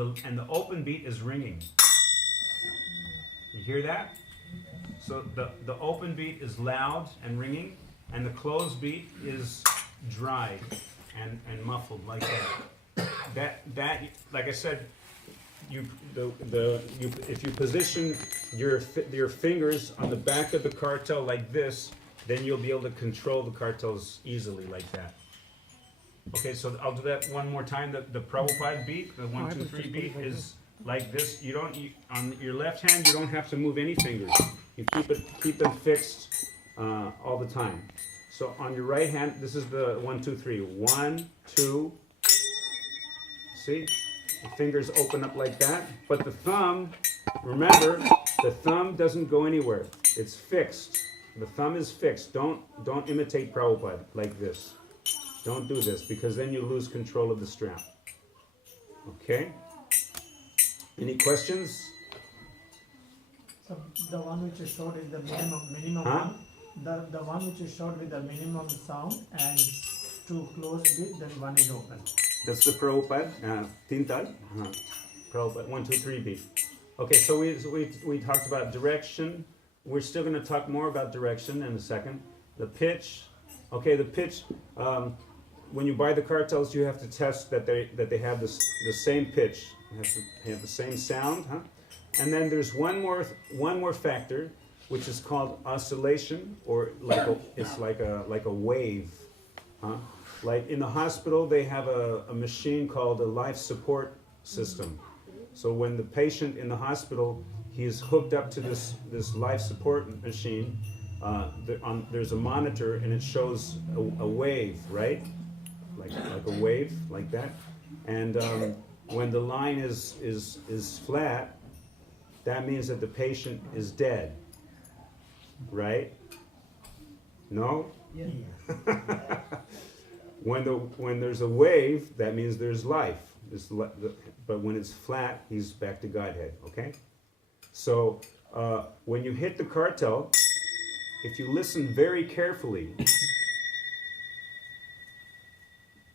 and the open beat is ringing. You hear that? So the open beat is loud and ringing, and the closed beat is dry and muffled like that. That like I said, if you position your fingers on the back of the cartel like this, then you'll be able to control the cartels easily like that. Okay, so I'll do that one more time. The Prabhupada beat, the 1, 2, 3 beat is like this. On your left hand, you don't have to move any fingers. You keep them fixed all the time. So on your right hand, this is the 1, 2, 3. 1, 2. See, the fingers open up like that. But the thumb, remember, the thumb doesn't go anywhere. It's fixed. The thumb is fixed. Don't imitate Prabhupada like this. Don't do this, because then you lose control of the strap. Okay? Any questions? So the one which is short is the minimum Huh? one. The one which is short with the minimum sound and two closed bit, then one is open. That's the Prabhupada, Tintal. Prabhupada, 1, 2, 3 beat. Okay, so we talked about direction. We're still going to talk more about direction in a second. The pitch. Okay, the pitch. When you buy the cartels, you have to test that they have the same pitch. It has to have the same sound, huh? And then there's one more factor, which is called oscillation, or it's like a wave, huh? Like in the hospital, they have a machine called a life support system. So when the patient in the hospital, he's hooked up to this life support machine. There's a monitor, and it shows a wave, right? Like a wave, like that. And when the line is flat, that means that the patient is dead, right? No? Yeah. When there's a wave, that means there's life. But when it's flat, he's back to Godhead, okay? So when you hit the cartel, if you listen very carefully,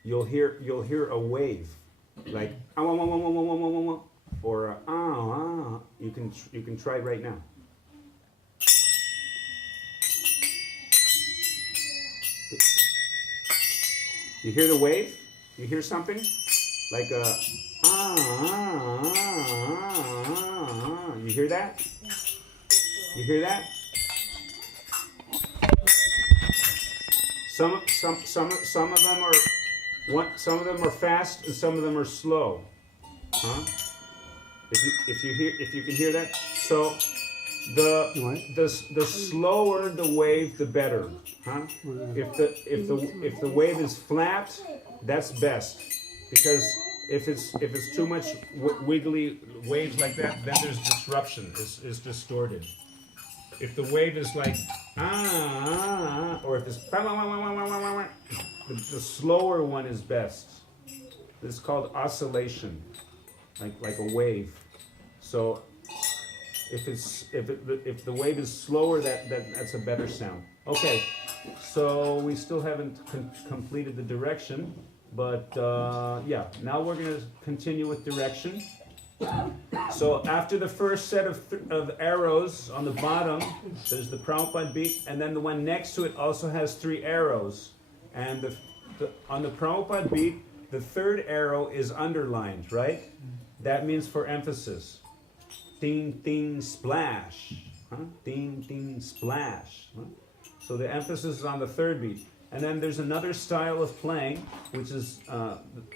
you'll hear a wave, like or you can try right now. You hear the wave? You hear something like a You hear that? You hear that? Some of them are fast and some of them are slow. Huh? If you can hear that, so the slower the wave, the better. Huh? If the wave is flat, that's best, because if it's too much wiggly waves like that, then there's disruption. It's distorted. If the wave is like or if it's the slower one is best. This is called oscillation, like a wave. So if the wave is slower, that's a better sound. Okay, so we still haven't completed the direction, but yeah, now we're going to continue with direction. So after the first set of arrows on the bottom, there's the Prabhupada beat, and then the one next to it also has 3 arrows. And on the Prabhupada beat, the third arrow is underlined, right? That means for emphasis. Ding, ding, splash. Huh? Ding, ding, splash. Huh? So the emphasis is on the third beat. And then there's another style of playing, which is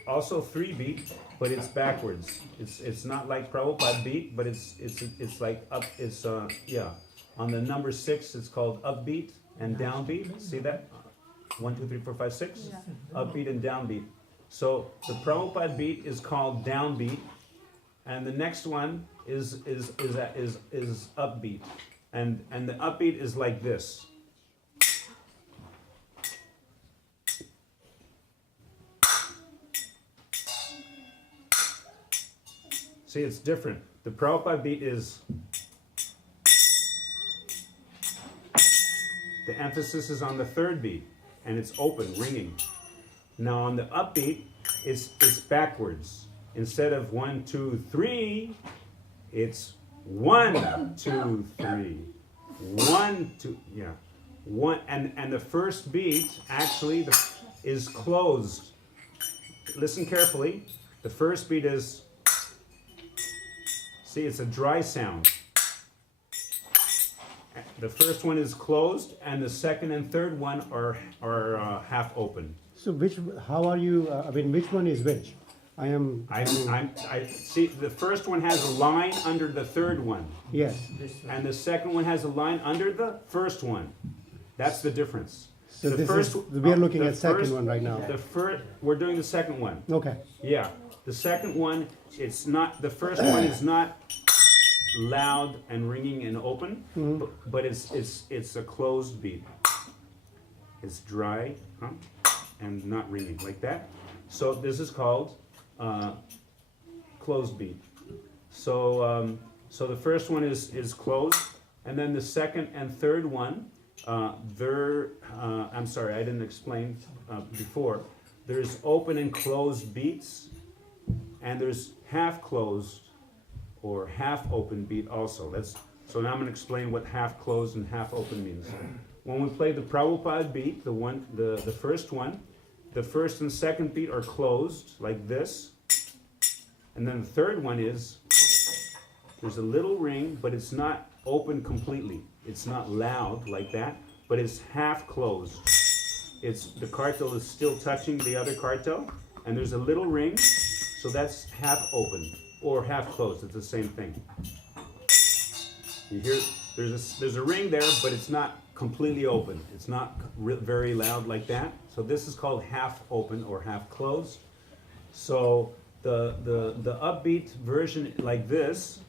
also 3 beat, but it's backwards. It's not like Prabhupada beat, but it's like up. It's on the number 6, it's called upbeat and downbeat. See that? 1, 2, 3, 4, 5, 6. Yeah. Upbeat and downbeat. So the Prabhupada beat is called downbeat, and the next one is upbeat, and the upbeat is like this. See, it's different. The Prabhupada beat is, the emphasis is on the third beat, and it's open, ringing. Now on the upbeat, it's backwards. instead of 1, 2, 3, it's 1, 2, 3. 1, 2, yeah. One, and the first beat actually is closed. Listen carefully. The first beat is, see, it's a dry sound. The first one is closed, and the second and third one are half open. So how are you, which one is which? I see. The first one has a line under the third one, Yes. and the second one has a line under the first one. That's the difference. So The this first- is, we are looking the at second first- one right now. We're doing the second one. Okay. Yeah, the second one, it's not, the first one is not loud and ringing and open, but it's a closed beat. It's dry, and not ringing like that. So this is called closed beat. So so the first one is closed, and then the second and third one, I'm sorry, I didn't explain before. There's open and closed beats, and there's half closed or half open beat also. So now I'm going to explain what half closed and half open means. When we play the Prabhupada beat, the first one, the first and second beat are closed like this, and then the third one is, there's a little ring, but it's not open completely. It's not loud like that, but it's half closed. The cartel is still touching the other cartel, and there's a little ring, so that's half open or half closed. It's the same thing. You hear? There's a ring there, but it's not completely open. It's not very loud like that. So this is called half open or half closed. So the upbeat version like this,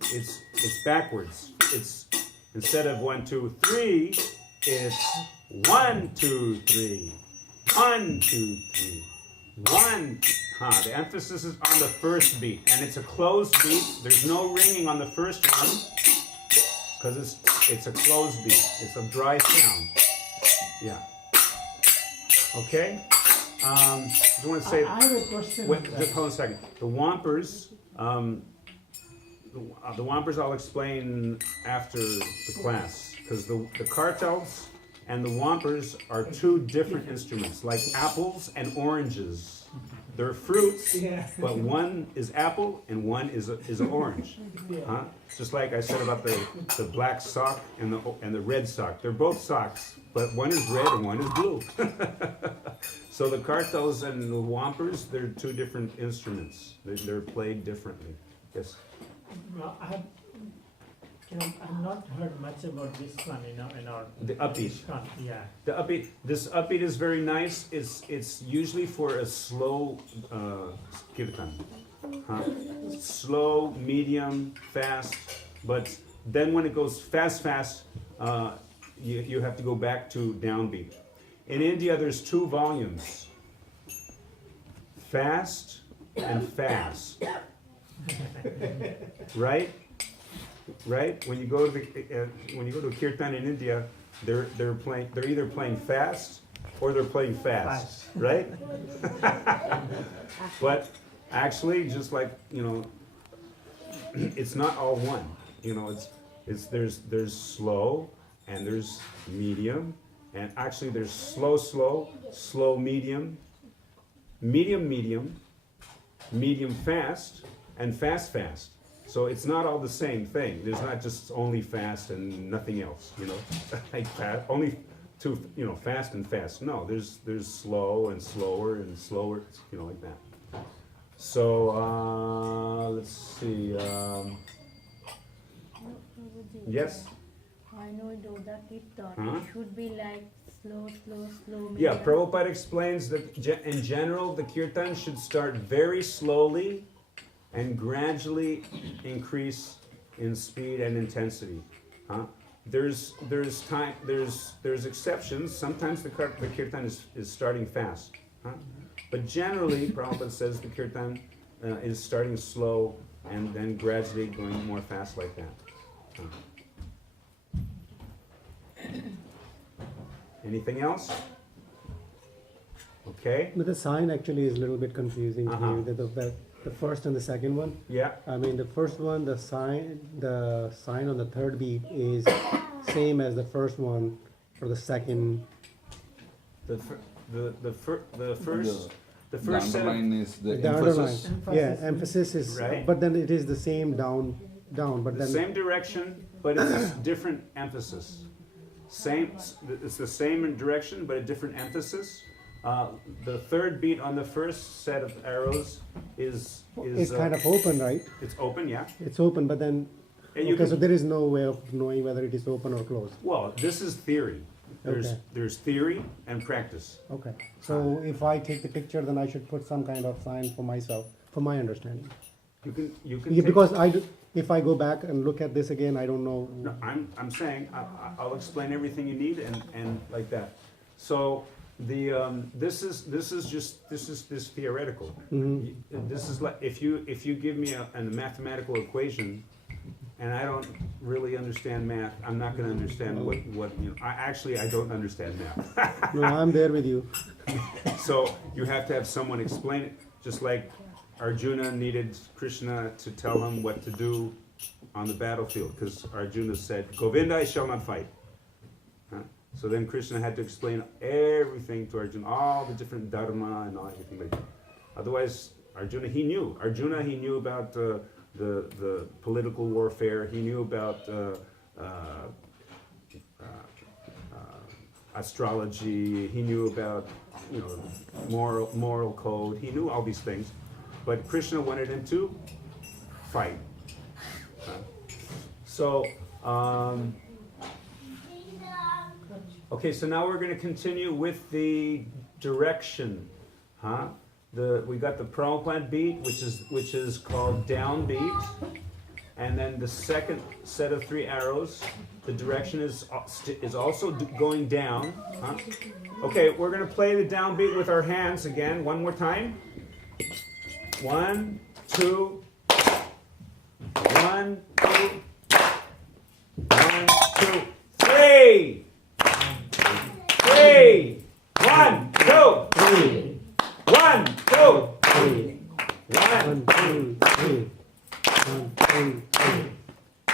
it's backwards. It's instead of 1, 2, 3, it's 1, 2, 3, 1, 2, 3, 1. The emphasis is on the first beat, and it's a closed beat. There's no ringing on the first one because it's a closed beat. It's a dry sound. Yeah. Okay. I just want to say. I have a question. Wait, just hold on a second. The Wampers. The Wampers I'll explain after the class, because the cartels and the Wampers are two different instruments, like apples and oranges. They're fruits, but one is apple and one is an orange. Just like I said about the black sock and the red sock. They're both socks, but one is red and one is blue. So the cartels and the Wampers, they're two different instruments. They're played differently. Yes. No, I've not heard much about this one in our The upbeat. Yeah. The upbeat. This upbeat is very nice. It's usually for a slow kirtan. Slow, medium, fast. But then when it goes fast, you have to go back to downbeat. In India, there's two volumes: fast and fast. Right? When you go to kirtan in India, they're either playing fast or they're playing fast. Right? But actually, just like it's not all one. There's slow and there's medium, and actually there's slow, medium, medium fast, and fast. So it's not all the same thing. There's not just only fast and nothing else, like fast, only two, fast and fast. No, there's slow and slower and slower, like that. So let's see. Yes. I know that kirtan Huh? should be like slow. Yeah, medium. Prabhupada explains that in general the kirtan should start very slowly and gradually increase in speed and intensity. There's exceptions. Sometimes the kirtan is starting fast. But generally, Prabhupada says the kirtan is starting slow and then gradually going more fast like that. Anything else? Okay? But the sign actually is a little bit confusing to Uh-huh. me. The first and the second one. Yeah. I mean, the first one, the sign on the third beat is same as the first one for the second. The first The set of, underline is the The underline, emphasis. yeah, emphasis is, Right. but then it is the same down, but the then. same direction, but it's a different emphasis. It's the same in direction, but a different emphasis. The third beat on the first set of arrows is It's kind of open, right? it's open, yeah. It's open, but then, And you okay, can- so there is no way of knowing whether it is open or closed. Well, this is theory. Okay. There's theory and practice. Okay, so if I take the picture, then I should put some kind of sign for myself, for my understanding. You can Yeah, take- because if I go back and look at this again, I don't know. No, I'm saying, I'll explain everything you need and like that. So this is theoretical. Mhm. This is like, if you give me a mathematical equation and I don't really understand math, I'm not gonna understand what, you know, I don't understand math. No, I'm there with you. So you have to have someone explain it, just like Arjuna needed Krishna to tell him what to do on the battlefield, because Arjuna said, Govinda, I shall not fight. Huh? So then Krishna had to explain everything to Arjuna, all the different dharma and all everything like that. Otherwise, Arjuna, he knew about the political warfare, he knew about astrology, he knew about, you know, moral code, he knew all these things. But Krishna wanted him to fight. So, okay, so now we're going to continue with the direction. Huh? We got the Prabhupada beat, which is called down beat, and then the second set of 3 arrows, the direction is also going down. Huh? Okay, we're going to play the down beat with our hands again, one more time. 1, 2, 1, 2, 1, 2, 3. 3. 1, 2, 3. 1, 2, 3. 1, 2, 3. 1, 2, 3.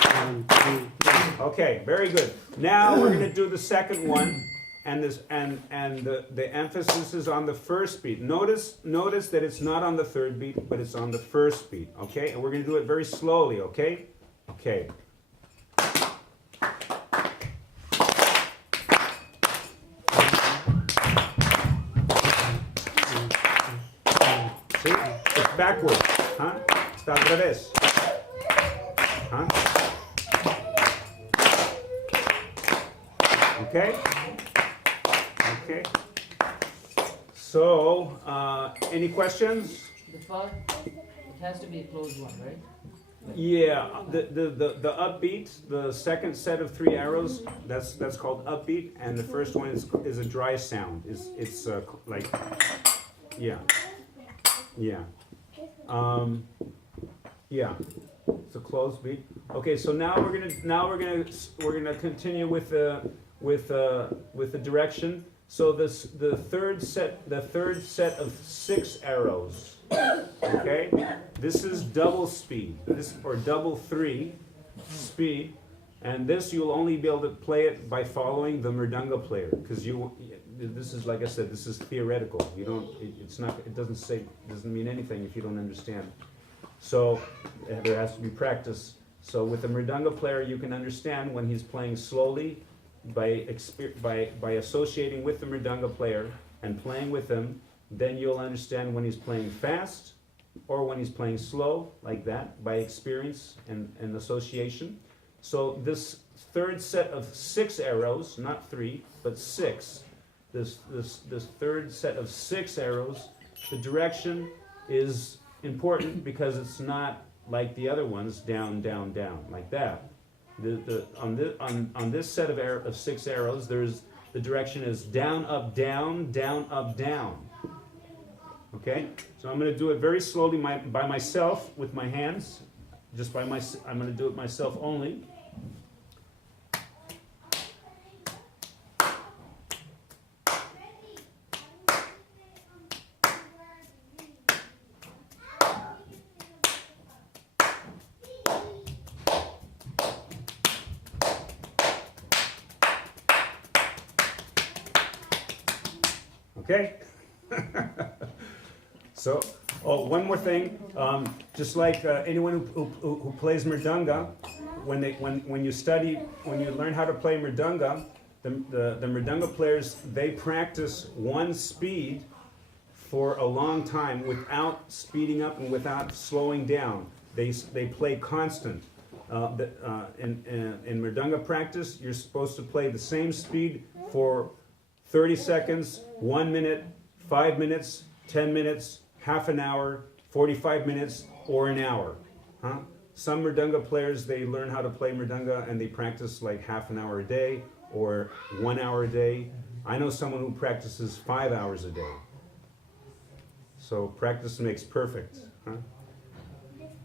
1, 2, 3. Okay, very good. Now we're going to do the second one. And the emphasis is on the first beat. Notice that it's not on the third beat, but it's on the first beat. Okay, and we're going to do it very slowly. Okay, okay. See, it's backwards, huh? Está al revés, huh? Okay. Okay. So, any questions? The first, it has to be a closed one, right? Yeah, the upbeat, the second set of 3 arrows, that's called upbeat, and the first one is a dry sound. It's like, yeah, yeah, yeah. It's a closed beat. Okay, so now we're gonna continue with the direction. So the third set of 6 arrows. Okay, this is double speed, or double 3 speed, and this you'll only be able to play it by following the mridanga player, because this is, like I said, this is theoretical. You don't, it doesn't mean anything if you don't understand. So there has to be practice. So with the mridanga player, you can understand when he's playing slowly by associating with the mridanga player and playing with him. Then you'll understand when he's playing fast or when he's playing slow, like that, by experience and association. So this third set of 6 arrows, not 3, but 6. This third set of 6 arrows, the direction is important because it's not like the other ones, down, down, down, like that. On this set of 6 arrows, the direction is down, up, down, down, up, down. Okay, so I'm going to do it very slowly by myself with my hands. I'm going to do it myself only. Okay? So, oh, one more thing. Just like anyone who plays mridanga, when you learn how to play mridanga, the mridanga players, they practice one speed for a long time without speeding up and without slowing down. They play constant. In mridanga practice, you're supposed to play the same speed for 30 seconds, 1 minute, 5 minutes, 10 minutes, half an hour, 45 minutes, or an hour. Huh? Some mridanga players, they learn how to play mridanga and they practice like half an hour a day or 1 hour a day. I know someone who practices 5 hours a day. So practice makes perfect. Huh?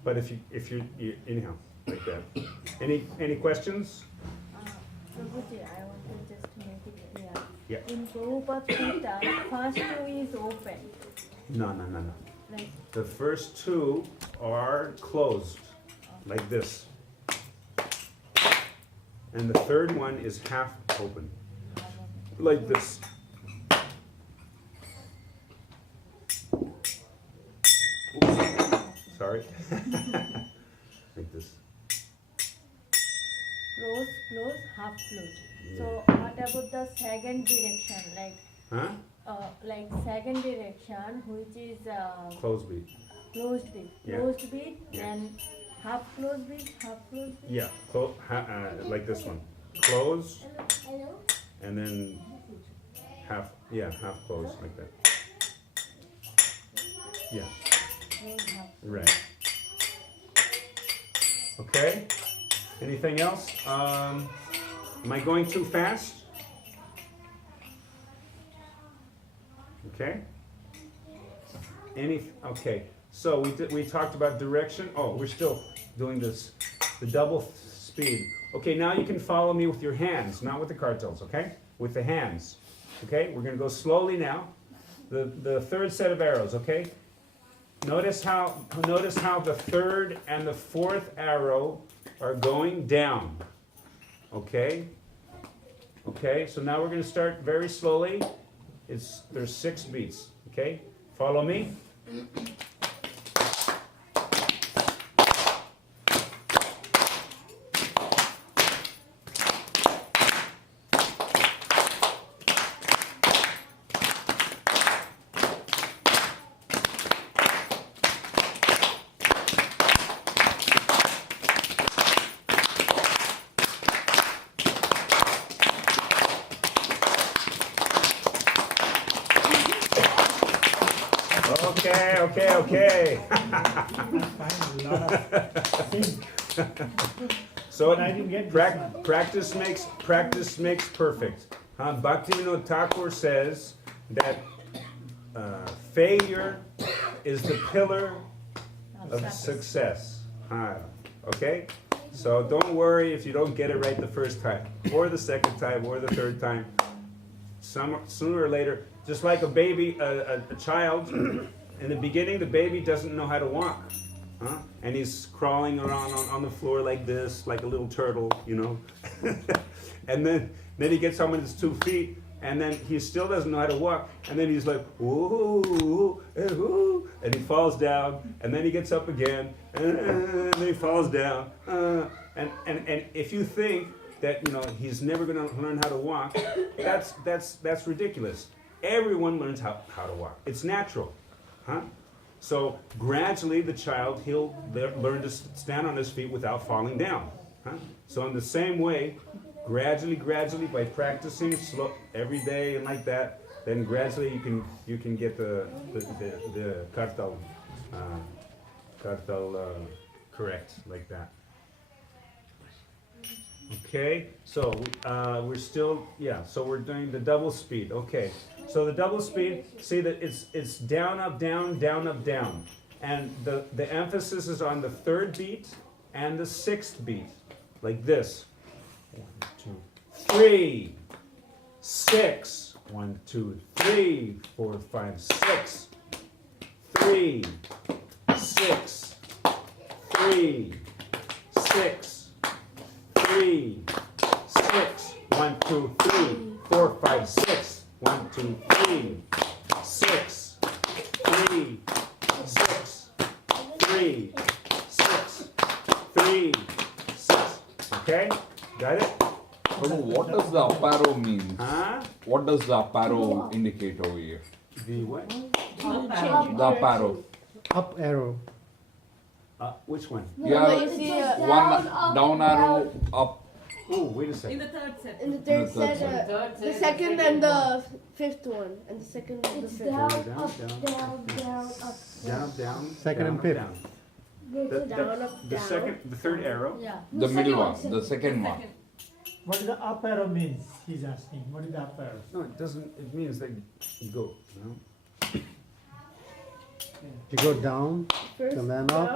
But if you anyhow, like that. Any questions? Prabhuji, I want to just make it clear. Yeah. In Prabhupada's Gita, first two is open. No. Like, The first two are closed, like this. And the third one is half open, like this. Oops. Sorry. Like this. close, half close. Yeah. So what about the second direction? Huh? Like second direction, which is Closed beat. closed beat. Yeah. Closed beat Yeah. and half closed beat, half closed beat. Yeah, like this one. Close, and then half close, like that. Yeah, Close, half. right. Okay, anything else? Am I going too fast? Okay. Okay, so we talked about direction. Oh, we're still doing this, the double speed. Okay, now you can follow me with your hands, not with the cartels, okay? With the hands, okay? We're gonna go slowly now. The third set of arrows, okay? Notice how the third and the fourth arrow are going down, okay? Okay, so now we're gonna start very slowly. There's 6 beats, okay? Follow me. Okay. Fine, a lot of things. So But I didn't get this one. practice makes perfect. Bhaktivinoda Thakur says that failure is the pillar of success. Okay? So don't worry if you don't get it right the first time, or the second time, or the third time. Sooner or later, just like a baby, a child, in the beginning the baby doesn't know how to walk. And he's crawling around on the floor like this, like a little turtle, you know. And then he gets on his 2 feet, and then he still doesn't know how to walk. And then he's like, ooh, ooh, and he falls down. And then he gets up again, and then he falls down. And if you think that he's never going to learn how to walk, that's ridiculous. Everyone learns how to walk. It's natural, huh? So gradually the child, he'll learn to stand on his feet without falling down. Huh? So in the same way, gradually, by practicing slow every day and like that, then gradually you can get the Khartal correct like that. Okay, so we're still, so we're doing the double speed. Okay, so the double speed, see that it's down, up, down, down, up, down. And the emphasis is on the 3rd beat and the 6th beat, like this. 1, 2, 3, 6. 1, 2, 3, 4, 5, 6. 3, 6, 3, 6. 3, 6. 1, 2, 3, 4, 5, 6. 1, 2, 3, Okay, got it? So what does the up arrow mean? Huh? What does the up arrow indicate over here? The what? The up arrow. Up arrow. Which one? Yeah, you see, one down arrow, up. Oh, wait a second. In the third set. In the third third set, Third the set, second and the fifth one, and the second and the It's fifth. down, Down, up, down, down, down, up. Down, down. Second down, and fifth. down. It's Down, up, The down. second, the third arrow. Yeah. The middle one, the second one. What is the up arrow means? He's asking. What is the up arrow? No, it doesn't, it means that you go, no? You go down First and then up,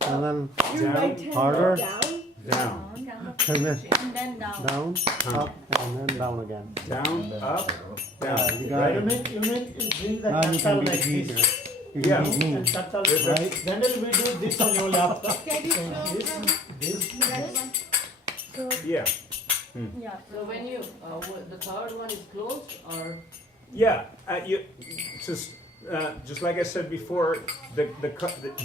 down, and then your Down, right hand harder. down, Down, and then And then down. down, up, and then down again. down, up, Yeah, down. you got Right? it. You mean doing the Now you can Khartal be like easier. this? You Yeah. can be And Khartal, Right. Generally we do this on your laptop. Can you So show this, this. Yeah, Yeah. So when you, the third one is closed or? yeah, just like I said before,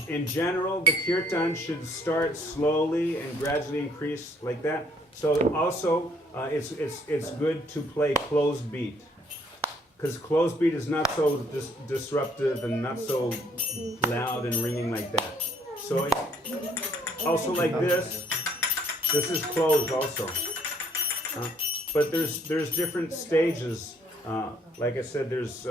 in general, the kirtan should start slowly and gradually increase like that. So also, it's good to play closed beat. Because closed beat is not so disruptive and not so loud and ringing like that. So also like this is closed also. But there's different stages. Like I said, there's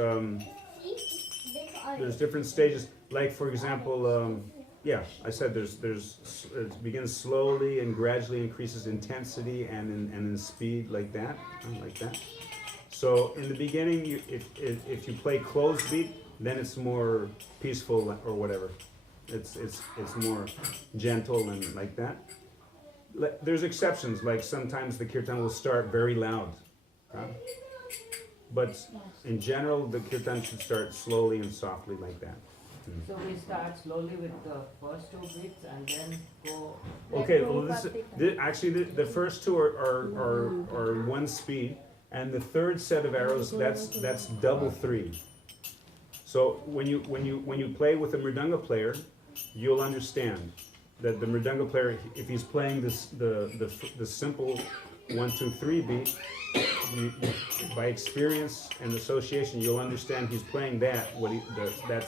different stages. Like for example, yeah, I said it begins slowly and gradually increases intensity and in speed like that, So in the beginning, if you play closed beat, then it's more peaceful or whatever. It's more gentle and like that. There's exceptions, like sometimes the kirtan will start very loud. But in general, the kirtan should start slowly and softly like that. So we start slowly with the first two beats and then go. Okay, well, actually, the first two are one speed, and the third set of arrows that's double three. So when you play with a mridanga player, you'll understand that the mridanga player, if he's playing the simple 1, 2, 3 beat, by experience and association, you'll understand he's playing that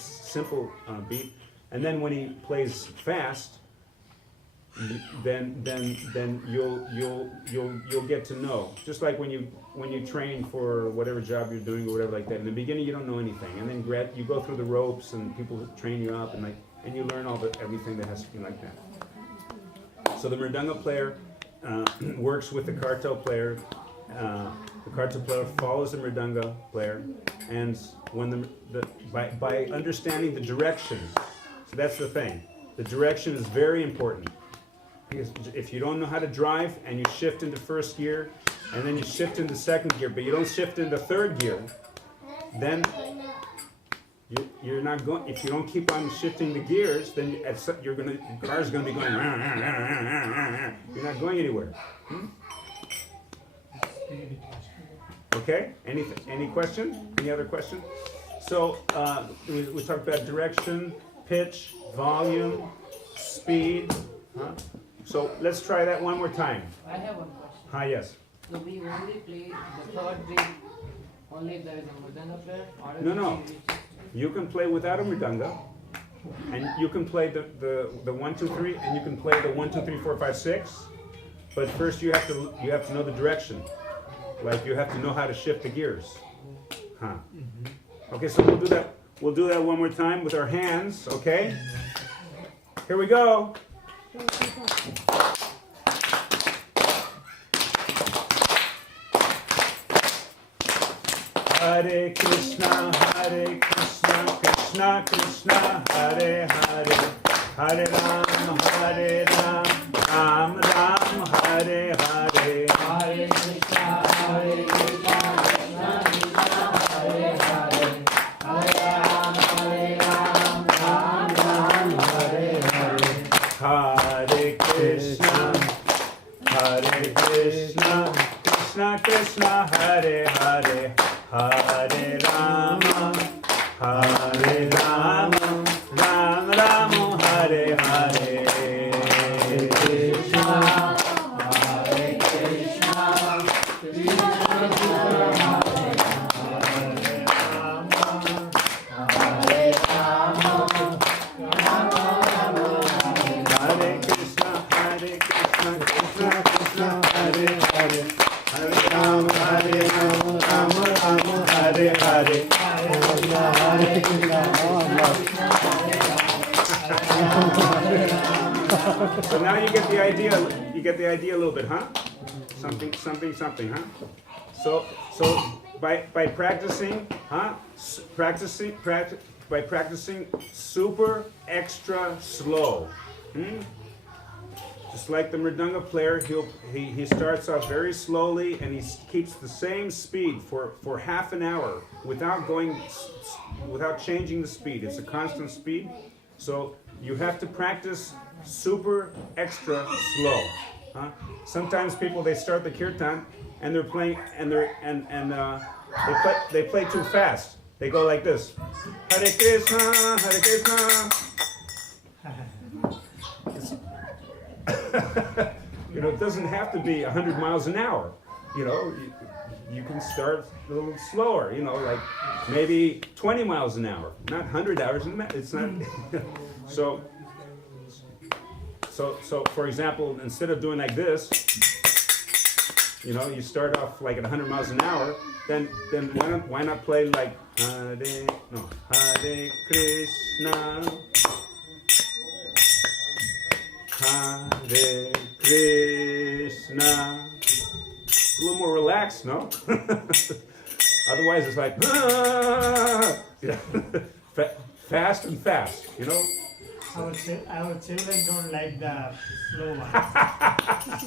simple beat, and then when he plays fast, then you'll get to know. Just like when you train for whatever job you're doing or whatever like that. In the beginning, you don't know anything, and then you go through the ropes and people train you up, and you learn everything that has to be like that. So the mridanga player works with the Khartal player. The Khartal player follows the mridanga player, and when by understanding the direction, so that's the thing. The direction is very important. Because if you don't know how to drive and you shift into first gear, and then you shift into second gear, but you don't shift into third gear, then you're not going. If you don't keep on shifting the gears, then the car's gonna be going. You're not going anywhere. Okay. Any question? Any other question? So we talked about direction, pitch, volume, speed. So let's try that one more time. I have one question. Hi, yes. So we only play the third beat only if there is a mridanga player? Or if No. we just- You can play without a mridanga, and you can play the 1, 2, 3, and you can play the 1, 2, 3, 4, 5, 6. But first you have to know the direction. Like you have to know how to shift the gears. Okay, so we'll do that. We'll do that one more time with our hands. Okay. Here we go. Hare Krishna, Krishna Krishna, Hare Hare, Hare Ram, Ram Ram, Hare Hare. Hare Krishna, Hare Krishna, Krishna Krishna, Hare Hare, Hare Ram, Ram Ram, Hare Hare. Hare Krishna, Krishna Krishna, Hare Hare, Hare Rama, Ram Ram, Hare Hare. So now you get the idea. You get the idea a little bit, huh? Something, huh? So by practicing, huh? By practicing super extra slow. Just like the mridanga player, he starts off very slowly and he keeps the same speed for half an hour without changing the speed. It's a constant speed. So you have to practice super extra slow. Huh? Sometimes people, they start the kirtan and they're playing they play too fast. They go like this. Hare Krishna, Hare Krishna. You know, it doesn't have to be 100 miles an hour. You know, you can start a little slower. You know, like maybe 20 miles an hour, not 100 hours. It's not. So, for example, instead of doing like this, you know, you start off like at 100 miles an hour. Then why not play like Hare Krishna, Hare Krishna. It's a little more relaxed, no? Otherwise, it's like fast and fast, you know. Our children don't like the slow ones.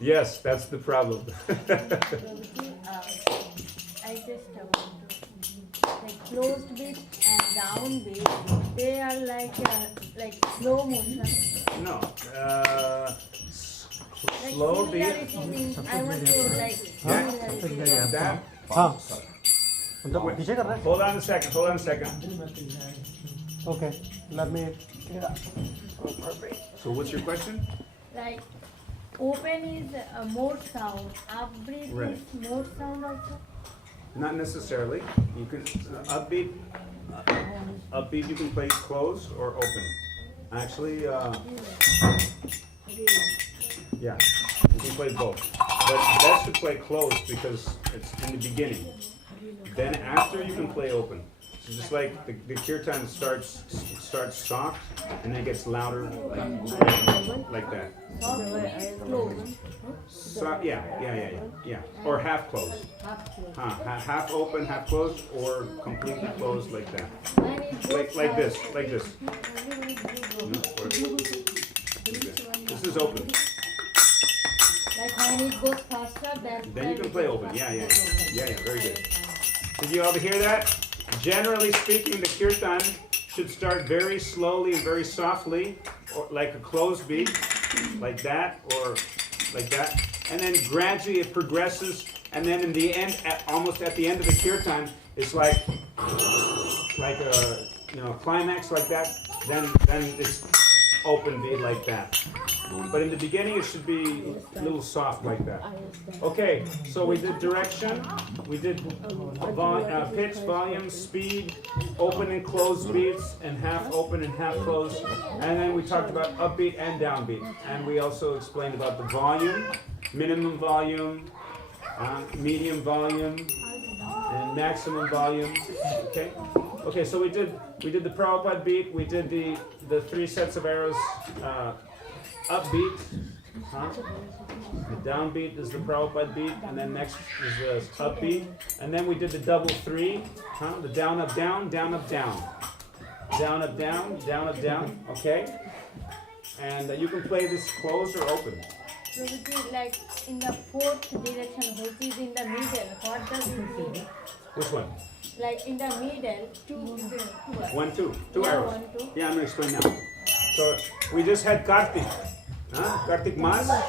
Yes, that's the problem. I just want to like closed beat and down beat. They are like slow motion. No, Like slow beat. similarity thing. I want to like similarity. That. हाँ मतलब पीछे कर रहा है Hold on a second. okay let me So what's your question? Like open is more sound. Upbeat Right. is more sound also. Not necessarily. You can upbeat you can play closed or open. Actually, yeah, you can play both. But best to play closed because it's in the beginning. Then after you can play open. So just like the kirtan starts soft and then it gets louder like that. So, yeah. Or half closed. Half open, half closed, or completely closed like that. Like this. This is open. Like when it goes faster, Then you can play open. Yeah, very good. Did you all hear that? Generally speaking, the kirtan should start very slowly and very softly, or like a closed beat, like that, or like that. And then gradually it progresses, and then in the end, almost at the end of the kirtan, it's like a climax like that. Then it's open beat like that. But in the beginning, it should be a little soft like that. Okay, so we did direction, we did pitch, volume, speed, open and closed beats, and half open and half closed. And then we talked about upbeat and downbeat. And we also explained about the volume, minimum volume, medium volume, and maximum volume. Okay, so we did the Prabhupada beat, we did the 3 sets of arrows, upbeat, the downbeat is the Prabhupada beat, and then next is the upbeat, and then we did the double 3, the down up down, down up down, down up down, down up down, okay? And you can play this closed or open. So which is like in the fourth direction, which is in the middle. What does it mean? Which one? Like in the middle, 2. 1, 2 Yeah, arrows. 1, 2. Yeah, I'm gonna explain now. So we just had Kartik, Kartik Mas, and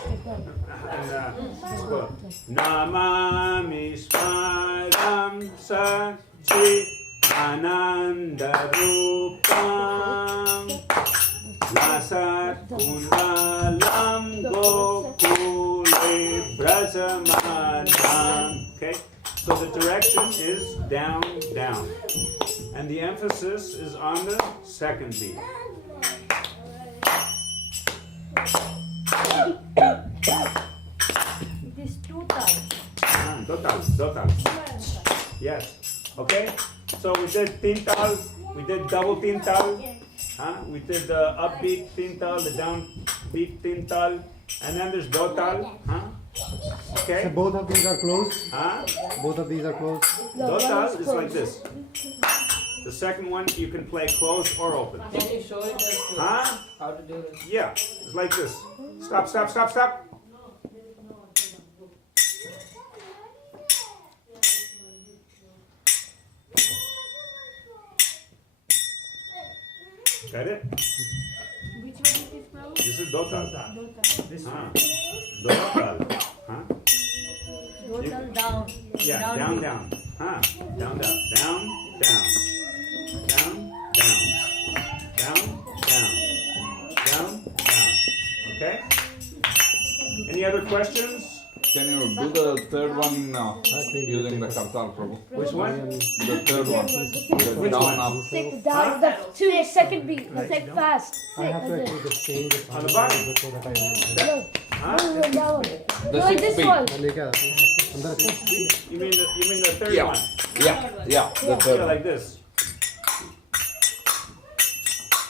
it's called Namami Smaram Sachi Ananda Rupam Lasat Kundalam Gokule Brajamanam. Okay, so the direction is down, down, and the emphasis is on the second beat. It is 2 times. Total. Yes. Okay. So we did tintal. We did double tintal. Huh? We did the upbeat tintal, the downbeat tintal, and then there's dotal. Huh? So Okay? both of these are closed? Huh? Both of these are closed? Dotal is like this. The second one you can play closed or open. Can you show it us Huh? how to do it? Yeah, it's like this. Stop, stop, stop, stop. Got it? Which one is this from? This is dotal. This Huh? one. Dotal. Huh? Total down. Yeah, down, down. Huh? Down, down. Down, down. Down, down. Down, down. Down, down. Okay? Any other questions? Can you do the third one think using the Khartal, Prabhu? Which one? The third one. The Which down one? up. Six down, the two second beat, the second fast. I have to actually just change the On the sign bottom? so that I understand. Huh? No, that one. The Like sixth this beat. one. And you got it. You mean the third Yeah. one? Yeah, the third Yeah, one. like this.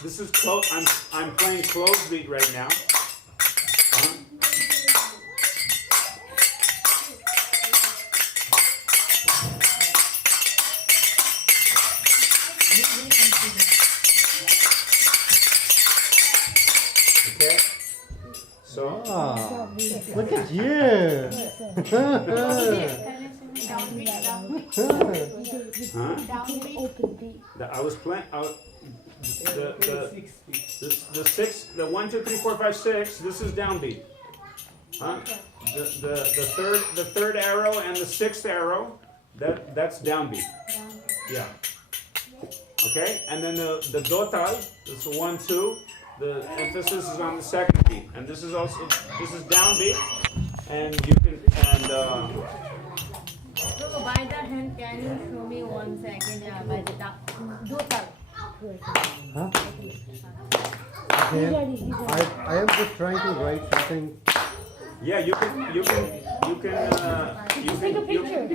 This is close. I'm playing closed beat right now. Huh? Okay. So Ah, look at you! huh? Open beat. I was playing. The six, the 1, 2, 3, 4, 5, 6. This is downbeat. Huh? The third arrow and the sixth arrow. That's downbeat. Yeah. Okay. And then the dotal. This is 1, 2. The emphasis is on the second beat, and this is downbeat. And you can So by the hand, can you show me 1 second? By the total. Huh? I am just trying to write something. yeah, you can Take a picture.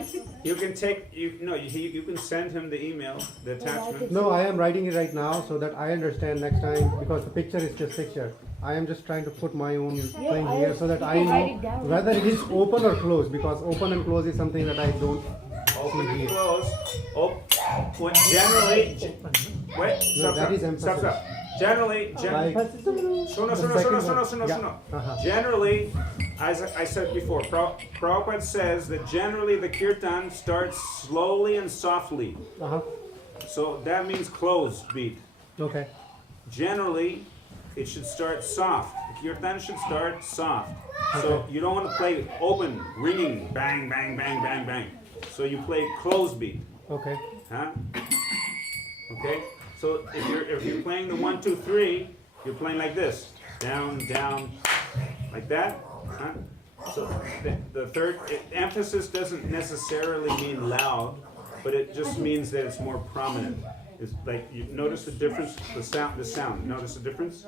you can you can send him the email, the attachment. No, I am writing it right now so that I understand next time because the picture is just picture. I am just trying to put my own thing here so that I can write know it down. whether it is open or closed because open and close is something that I don't Open see and here. close. When generally, wait, No, stop, that is stop, emphasis. stop. Generally, Like, Generally, as I said before, Prabhupada says that generally the kirtan starts slowly and softly. uh-huh. So that means closed beat. Okay. Generally, it should start soft. The kirtan should start soft. So you don't want to play open, ringing, bang, bang, bang, bang, bang. So you play closed beat. Okay. Huh? Okay? So if you're playing the 1, 2, 3, you're playing like this. Down, down, like that. Huh? So the third emphasis doesn't necessarily mean loud, but it just means that it's more prominent. It's like you notice the difference, the sound. Notice the difference?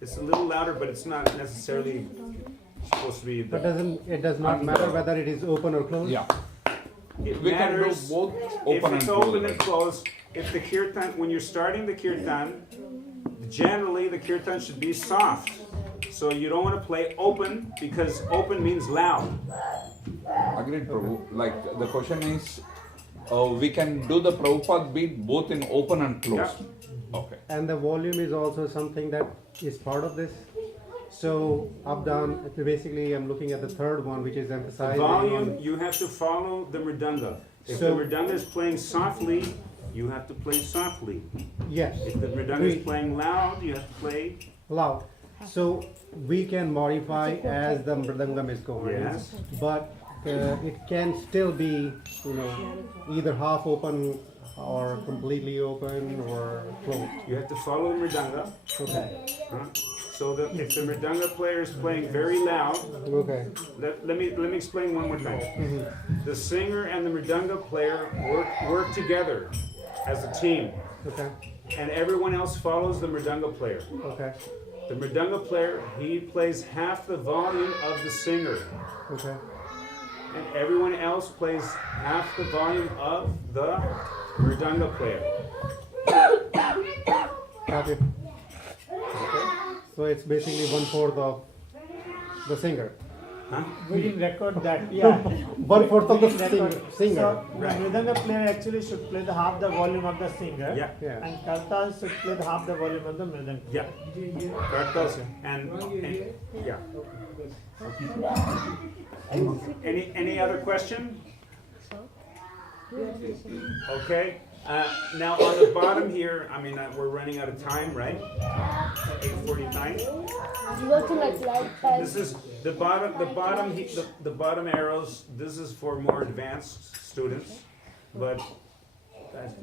It's a little louder, but it's not necessarily supposed to be But the, it does not matter whether it is open or closed? Yeah. it We can do matters both if open and it's open closed. and closed. If the kirtan, when you're starting the kirtan, generally the kirtan should be soft. So you don't want to play open because open means loud. Agreed, Prabhu. Like the question is, we can do the Prabhupada beat both in open and closed. Okay. And the volume is also something that is part of this. So up down, basically I'm looking at the third one, which is The emphasizing volume, on, you have to follow the mridanga. If the So- mridanga is playing softly, you have to play softly. yes, If the mridanga is playing loud, you have to play loud. So we can modify as the mridangam is going. Yes. But it can still be, either half open or completely open or closed. You have to follow the mridanga. Okay. Huh? So if the mridanga player is playing very loud, Okay. let me explain one more time. The singer and the mridanga player work together as a team, Okay. and everyone else follows the mridanga player. Okay. The mridanga player, he plays half the volume of the singer, Okay. and everyone else plays half the volume of the mridanga player. got it. So it's basically 1/4 of the singer. Huh? We didn't record that, yeah. 1/4 of the We didn't record. singer. So the mridanga player actually should play the half the volume of the singer. Yeah, Yeah. And Khartal should play the half the volume of the mridanga. yeah. Khartal and yeah. Any other question? Okay. Now on the bottom here, I mean, we're running out of time, right? 8:49. You go to like light This is the bottom arrows. This is for more advanced students, but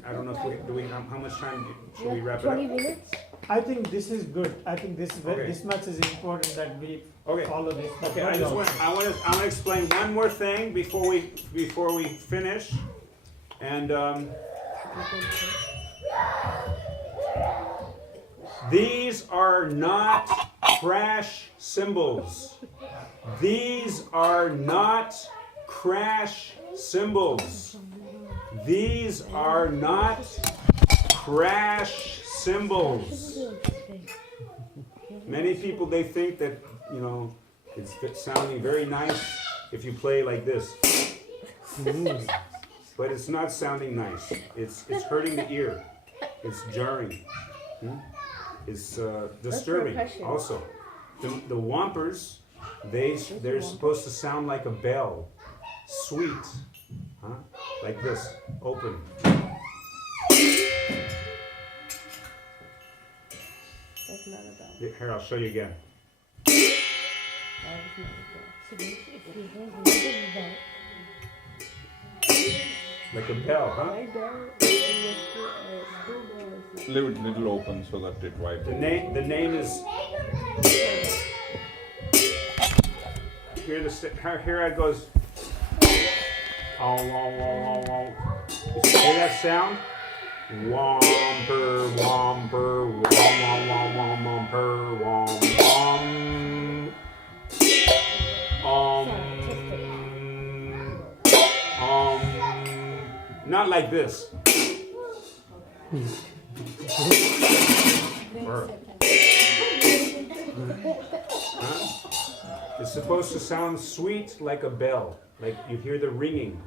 I don't know if we how much time should we wrap it 20 up? minutes. I think this is good. I think Okay. this much is important that we Okay. follow this. But Okay, very well. I want to explain one more thing before we finish, and these are not crash cymbals. These are not crash cymbals. These are not crash cymbals. Many people, they think that, you know, it's sounding very nice if you play like this. But it's not sounding nice. It's hurting the ear. It's jarring. It's disturbing percussion. also. The whompers, they're supposed to sound like a bell. Sweet. Huh? Like this. Open. That's not a bell. Here, I'll show you again. That is not a bell. So if you don't use a bell, Like a bell, huh? my bell is two bells. Leave it little open so that it vibes. The name is. Here it goes. Oh, you hear that sound? Womper, womper, wom, wom, wom, wom, womper, wom, Not like this. Huh? It's supposed to sound sweet like a bell, like you hear the ringing.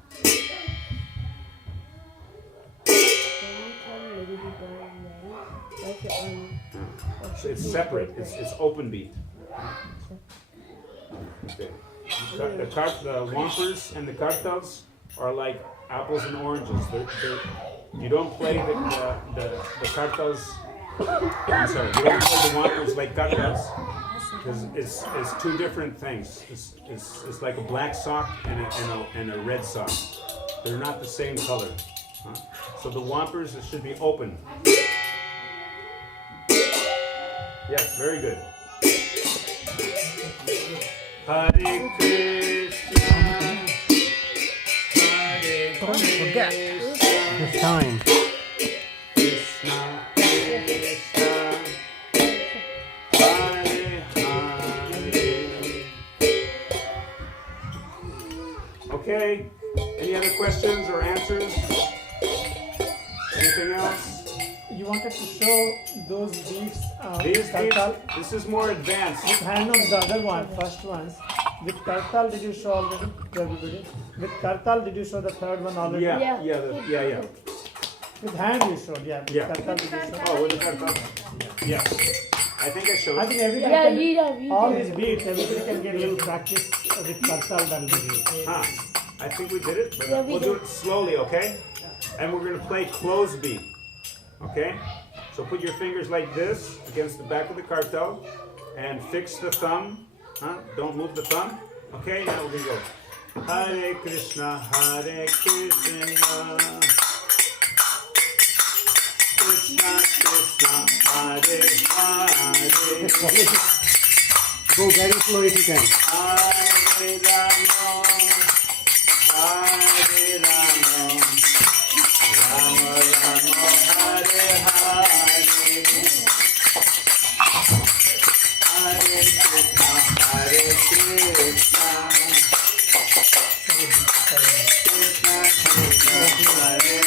So it's separate. It's open beat. Okay. The whompers and the khartals are like apples and oranges. You don't play the khartals. I'm sorry. You don't play the whompers like khartals because it's two different things. It's like a black sock and a red sock. They're not the same color. Huh? So the whompers, it should be open. Yes, very good. Hare Krishna, Hare Krishna, It's time. Krishna Krishna, Hare Hare. Okay, any other questions or answers? Anything else? You wanted to show those beats. These Khartal. this is more advanced. With hand on the other one, first ones. With Khartal, did you show already to everybody? With Khartal, did you show the third one already? Yeah. With hand you showed, yeah. With Yeah. Khartal, did you show? Oh, with the khartal? Yeah. I think I showed I it. think everybody Yeah, can, we all did. these beats, everybody can get a little practice with Khartal, that'll be great. Huh. I think we did it, but Yeah, we we'll do did. it slowly, okay? And we're gonna play close beat. Okay? So put your fingers like this against the back of the khartal and fix the thumb. Huh? Don't move the thumb. Okay, now we're gonna go. Hare Krishna, Hare Krishna. Krishna Krishna, Hare Hare. Go very slow if you can. Hare Rama, Hare Rama, Rama Rama, Hare Hare, Hare Krishna, Hare Krishna, Krishna Krishna, Hare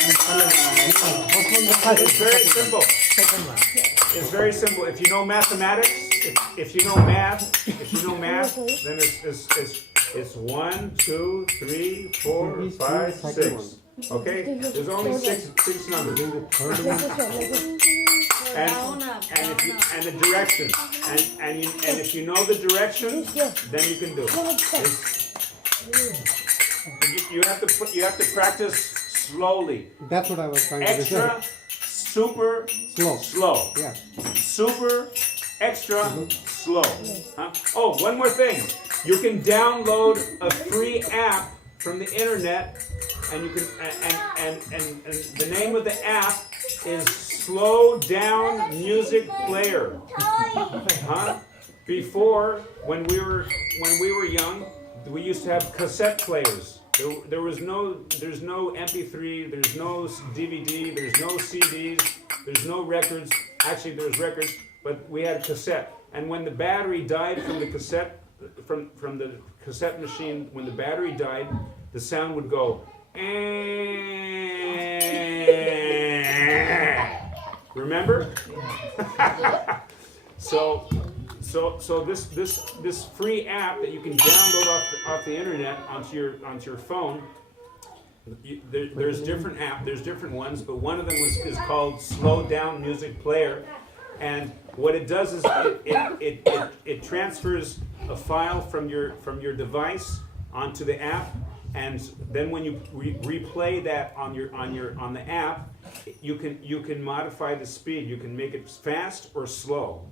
Hare. it's very simple. Second one. It's very simple. If you know mathematics, if you know math, then it's 1, 2, 3, 4, He's 5, doing the second 6. Okay? There's only six numbers. Doing the third Like one. this one, like this. And, Down, up, and the direction. And if you know the direction, then you can do it. It's- you have to practice slowly. That's what I was trying to say. Extra, super, slow. Yeah. Super, extra, slow. Huh? Oh, one more thing. You can download a free app from the internet, and you can and the name of the app is Slow Down Music Player. Huh? Before, when we were young, we used to have cassette players. There's no MP3, there's no DVD, there's no CDs, there's no records. Actually, there's records, but we had cassette. And when the battery died from the cassette, from the cassette machine, when the battery died, the sound would go. Remember? So this free app that you can download off the internet onto your phone. There's different ones, but one of them is called Slow Down Music Player, and what it does is it transfers a file from your device onto the app, and then when you replay that on the app, you can modify the speed. You can make it fast or slow.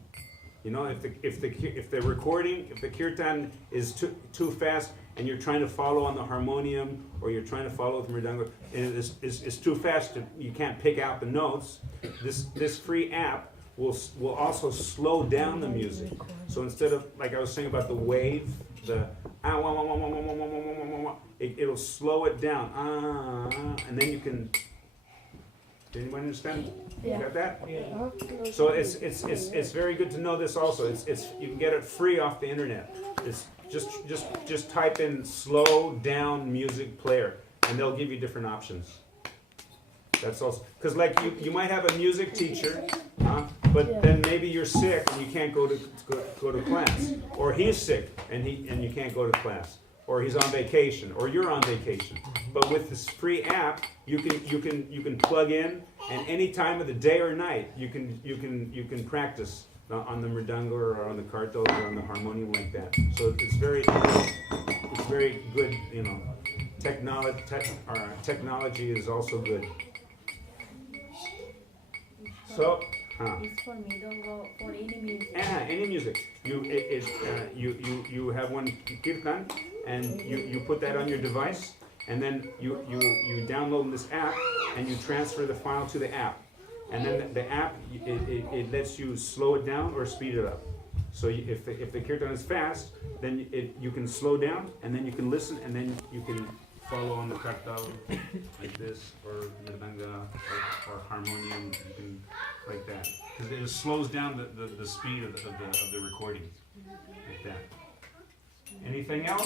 You know, if the kirtan is too fast and you're trying to follow on the harmonium, or you're trying to follow with mridanga, and it's too fast, you can't pick out the notes. This free app will also slow down the music. So instead of, like I was saying about the wave, it'll slow it down. And then you can. Did anyone understand? You got that? Yeah. So it's very good to know this also. It's you can get it free off the internet. It's just type in Slow Down Music Player, and they'll give you different options. That's also because, like, you might have a music teacher, but then maybe you're sick and you can't go to class, or he's sick and you can't go to class, or he's on vacation, or you're on vacation. But with this free app, you can plug in, and any time of the day or night you can practice on the mridanga or on the khartal or on the harmonium like that. So it's very good. You know, technology is also good. So. It's for mridanga, for any music. Any music. You have one kirtan, and you put that on your device, and then you download this app, and you transfer the file to the app, and then the app it lets you slow it down or speed it up. So if the kirtan is fast, then you can slow down, and then you can listen, and then you can follow on the khartal like this, or mridanga, or harmonium, you can like that, because it slows down the speed of the recording like that. Anything else?